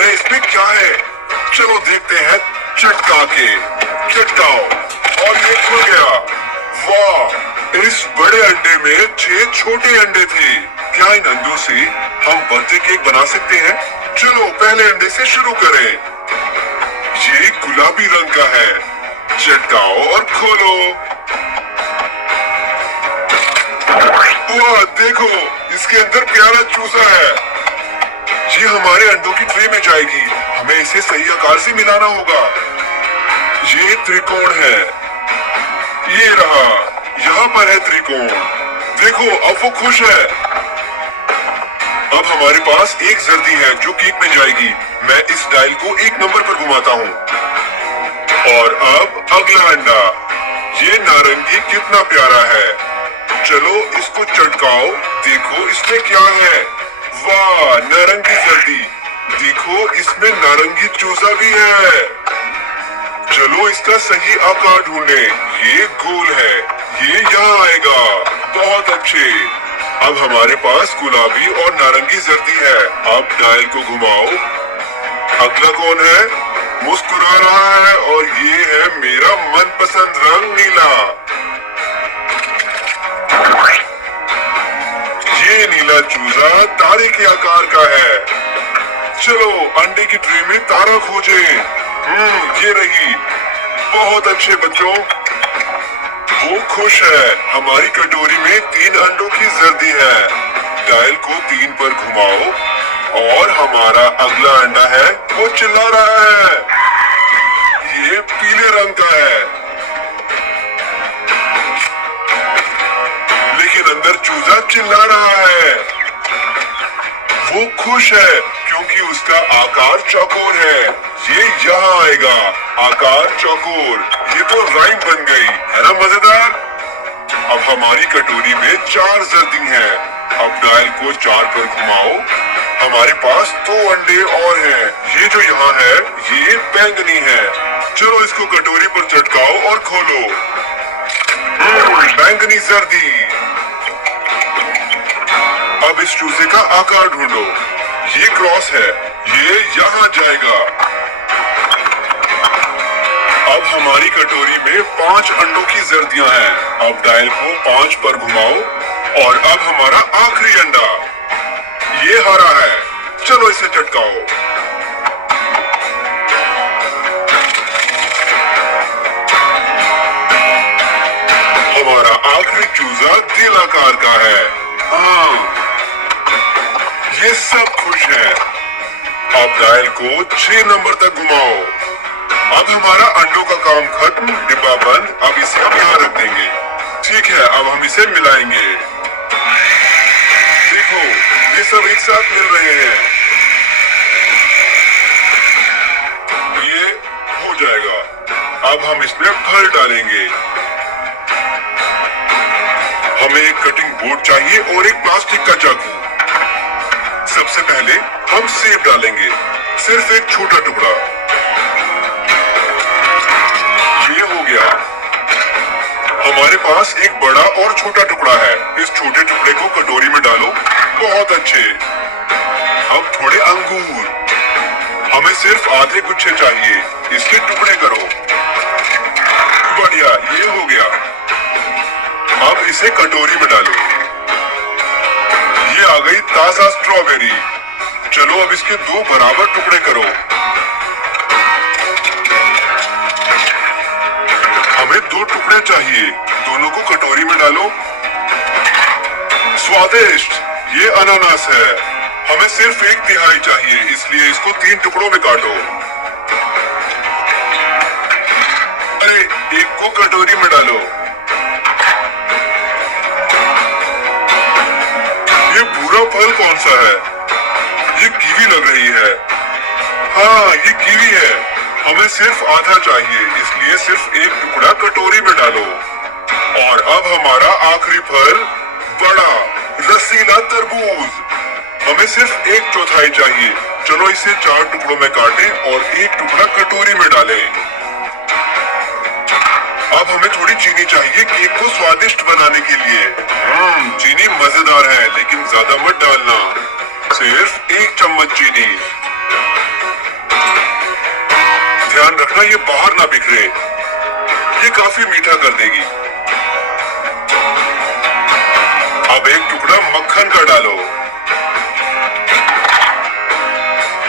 है इसमें क्या है? चलो देखते हैं। चटका के चटकाओ और ये खुल गया। वाह, इस बड़े अंडे में 6 छोटे अंडे थे। क्या इन अंडों से हम बर्थडे केक बना सकते हैं? चलो पहले अंडे से शुरू करें। ये गुलाबी रंग का है। चटकाओ और खोलो। वाह देखो, इसके अंदर प्यारा चूसा है। ये हमारे अंडों की ट्रे में जाएगी। हमें इसे सही आकार से मिलाना होगा। ये त्रिकोण है। ये रहा, यहाँ पर है त्रिकोण। देखो अब वो खुश है। अब हमारे पास एक जर्दी है जो केक में जाएगी। मैं इस डायल को 1 नंबर पर घुमाता हूँ। और अब अगला अंडा। ये नारंगी कितना प्यारा है। चलो इसको चटकाओ। देखो इसमें क्या है। वाह, नारंगी जर्दी। देखो इसमें नारंगी चूसा भी है। चलो इसका सही आकार ढूंढे। ये गोल है। ये यहाँ आएगा। बहुत अच्छे। अब हमारे पास गुलाबी और नारंगी जर्दी है। अब डायल को घुमाओ। अगला कौन है? मुस्कुरा रहा है और ये है मेरा मनपसंद रंग नीला। ये नीला चूजा तारे के आकार का है। चलो अंडे की ट्रे में तारा खोजें। ये रही। बहुत अच्छे बच्चों। वो खुश है। हमारी कटोरी में 3 अंडों की जर्दी है। डायल को 3 पर घुमाओ और हमारा अगला अंडा है। वो चिल्ला रहा है। ये पीले रंग का है, लेकिन अंदर चूजा चिल्ला रहा है। वो खुश है क्योंकि उसका आकार चौकोर है। ये यहाँ आएगा। आकार चौकोर। ये तो राइम बन गई है ना मजेदार। अब हमारी कटोरी में 4 जर्दी हैं। अब डायल को 4 पर घुमाओ। हमारे पास 2 अंडे और हैं। ये जो यहाँ है ये बैंगनी है। चलो इसको कटोरी पर चटकाओ और खोलो। बैंगनी जर्दी। अब इस चूजे का आकार ढूंढो। ये क्रॉस है। ये यहाँ जाएगा। अब हमारी कटोरी में 5 अंडों की जर्दियां हैं। अब डायल को 5 पर घुमाओ और अब हमारा आखिरी अंडा। ये हरा है। चलो इसे चटकाओ। हमारा आखिरी चूजा दिल आकार का है। ये सब खुश है। अब डायल को 6 नंबर तक घुमाओ। अब हमारा अंडों का काम खत्म। डिब्बा बंद। अब इसे हम यहाँ रख देंगे। ठीक है, अब हम इसे मिलाएंगे। देखो ये सब एक साथ मिल रहे हैं। ये हो जाएगा। अब हम इसमें फल डालेंगे। हमें एक कटिंग बोर्ड चाहिए और एक प्लास्टिक का चाकू। सबसे पहले हम सेब डालेंगे। सिर्फ एक छोटा टुकड़ा। ये हो गया। हमारे पास एक बड़ा और छोटा टुकड़ा है। इस छोटे टुकड़े को कटोरी में डालो। बहुत अच्छे। अब थोड़े अंगूर। हमें सिर्फ आधे गुच्छे चाहिए। इसके टुकड़े करो। बढ़िया, ये हो गया। अब इसे कटोरी में डालो। ये आ गई ताजा स्ट्रॉबेरी। चलो अब इसके 2 बराबर टुकड़े करो। हमें 2 टुकड़े चाहिए। दोनों को कटोरी में डालो। स्वादिष्ट। ये अनानास है। हमें सिर्फ 1/3 चाहिए, इसलिए इसको 3 टुकड़ों में काटो। अरे एक को कटोरी में डालो। ये भूरा फल कौन सा है? ये कीवी लग रही है। हाँ ये कीवी है। हमें सिर्फ आधा चाहिए, इसलिए सिर्फ एक टुकड़ा कटोरी में डालो। और अब हमारा आखिरी फल, बड़ा रसीला तरबूज। हमें सिर्फ 1/4 चाहिए। चलो इसे 4 टुकड़ों में काटें और एक टुकड़ा कटोरी में डालें। अब हमें थोड़ी चीनी चाहिए केक को स्वादिष्ट बनाने के लिए। चीनी मजेदार है, लेकिन ज्यादा मत डालना। सिर्फ 1 चम्मच चीनी। देखना ये बाहर ना बिखरे, ये काफी मीठा कर देगी। अब एक टुकड़ा मक्खन का डालो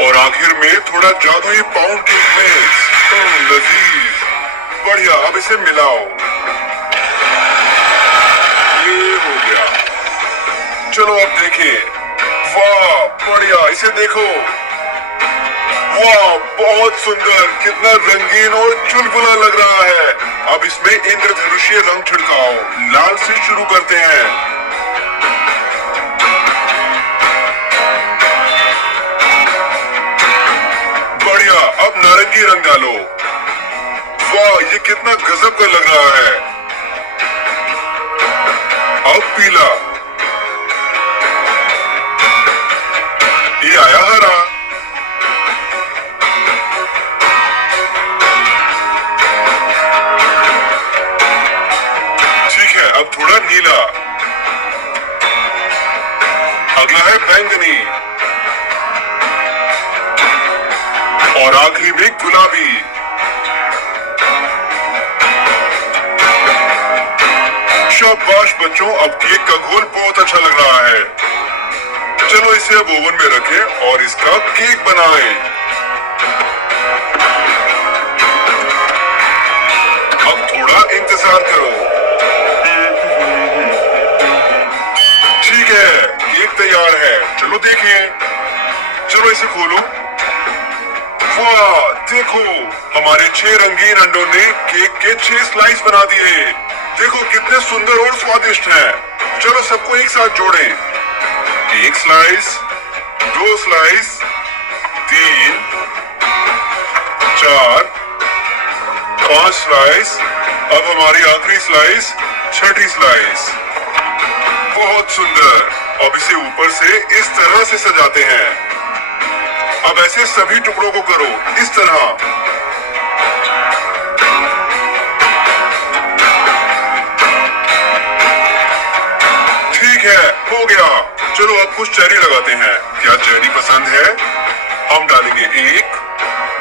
और आखिर में थोड़ा जादुई पाउंड केक मिक्स। लजीज, बढ़िया। अब इसे मिलाओ, ये हो गया। चलो अब देखें। वाह बढ़िया, इसे देखो। वाह बहुत सुंदर, कितना रंगीन और चुलबुला लग रहा है। अब इसमें इंद्रधनुषीय रंग छिड़काओ। लाल से शुरू करते हैं। बढ़िया, अब नारंगी रंग डालो। वाह ये कितना गजब का लग रहा है। अब पीला, ये आया हरा। ठीक है, अब थोड़ा नीला। अगला है बैंगनी और आखिरी में गुलाबी। शाबाश बच्चों, अब केक का घोल बहुत अच्छा लग रहा है। चलो इसे अब ओवन में रखें और इसका केक बनाएं। अब थोड़ा इंतजार करो। ठीक है, केक तैयार है। चलो देखिए। चलो इसे खोलो। वाह देखो, हमारे 6 रंगीन अंडों ने केक के 6 स्लाइस बना दिए। देखो कितने सुंदर और स्वादिष्ट हैं। चलो सबको एक साथ जोड़ें। 1 स्लाइस, 2 स्लाइस, 3, 4, 5 स्लाइस। अब हमारी आखिरी स्लाइस, 6ठी स्लाइस। बहुत सुंदर। अब इसे ऊपर से इस तरह से सजाते हैं। अब ऐसे सभी टुकड़ों को करो, इस तरह। ठीक है, हो गया। चलो अब कुछ चेरी लगाते हैं। क्या चेरी पसंद है? हम डालेंगे 1,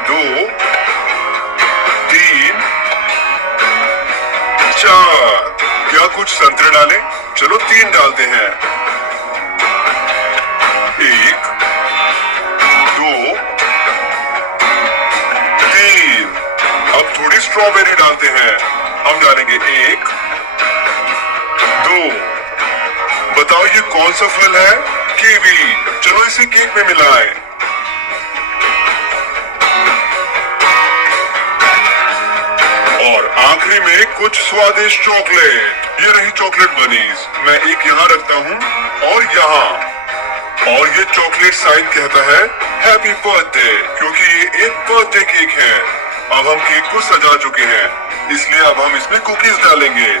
2, 3, 4। क्या कुछ संतरे डालें? चलो 3 डालते हैं। 1, 2, 3। अब थोड़ी स्ट्रॉबेरी डालते हैं। हम डालेंगे 1, 2। बताओ ये कौन सा फल है? कीवी। चलो इसे केक में मिलाएं। और आखिरी में कुछ स्वादिष्ट चॉकलेट। ये रही चॉकलेट बनीज। मैं एक यहाँ रखता हूँ और यहाँ। और ये चॉकलेट साइन कहता है हैप्पी बर्थडे, क्योंकि ये एक बर्थडे केक है। अब हम केक को सजा चुके हैं, इसलिए अब हम इसमें कुकीज डालेंगे।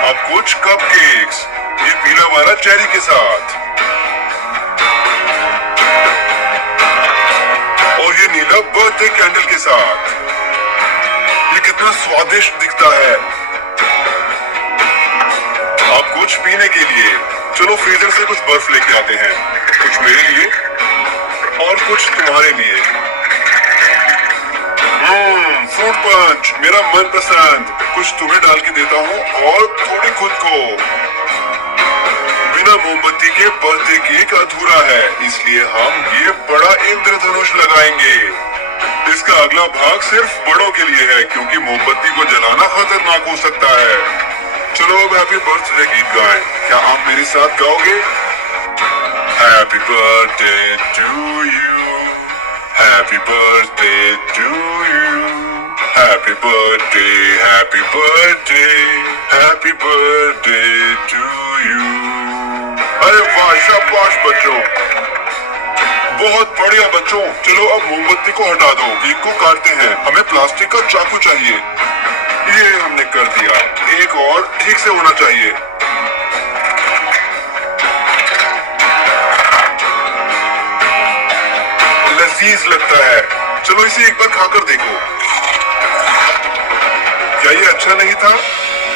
अब कुछ कपकेक्स, ये पीला वाला चेरी के साथ और ये नीला बर्थडे कैंडल के साथ। ये कितना स्वादिष्ट दिखता है। अब कुछ पीने के लिए चलो फ्रीजर से कुछ बर्फ लेके आते हैं। कुछ मेरे लिए और कुछ तुम्हारे लिए। फ्रूट पंच मेरा मनपसंद। कुछ तुम्हें डाल के देता हूँ और थोड़ी खुद को। बिना मोमबत्ती के बर्थडे केक अधूरा है, इसलिए हम ये बड़ा इंद्रधनुष लगाएंगे। इसका अगला भाग सिर्फ बड़ों के लिए है, क्योंकि मोमबत्ती को जलाना खतरनाक हो सकता है। चलो अब हैप्पी बर्थडे गीत गाएं। क्या आप मेरे साथ गाओगे? Happy birthday to you, happy birthday to you, happy birthday, happy birthday, happy birthday to you. अरे वाह, शाबाश बच्चों, बहुत बढ़िया बच्चों। चलो अब मोमबत्ती को हटा दो, केक को काटते हैं। हमें प्लास्टिक का चाकू चाहिए। ये हमने कर दिया। एक और ठीक से होना चाहिए। लजीज लगता है। चलो इसे एक बार खाकर देखो। क्या ये अच्छा नहीं था?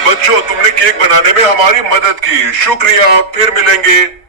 बच्चों तुमने केक बनाने में हमारी मदद की, शुक्रिया। फिर मिलेंगे।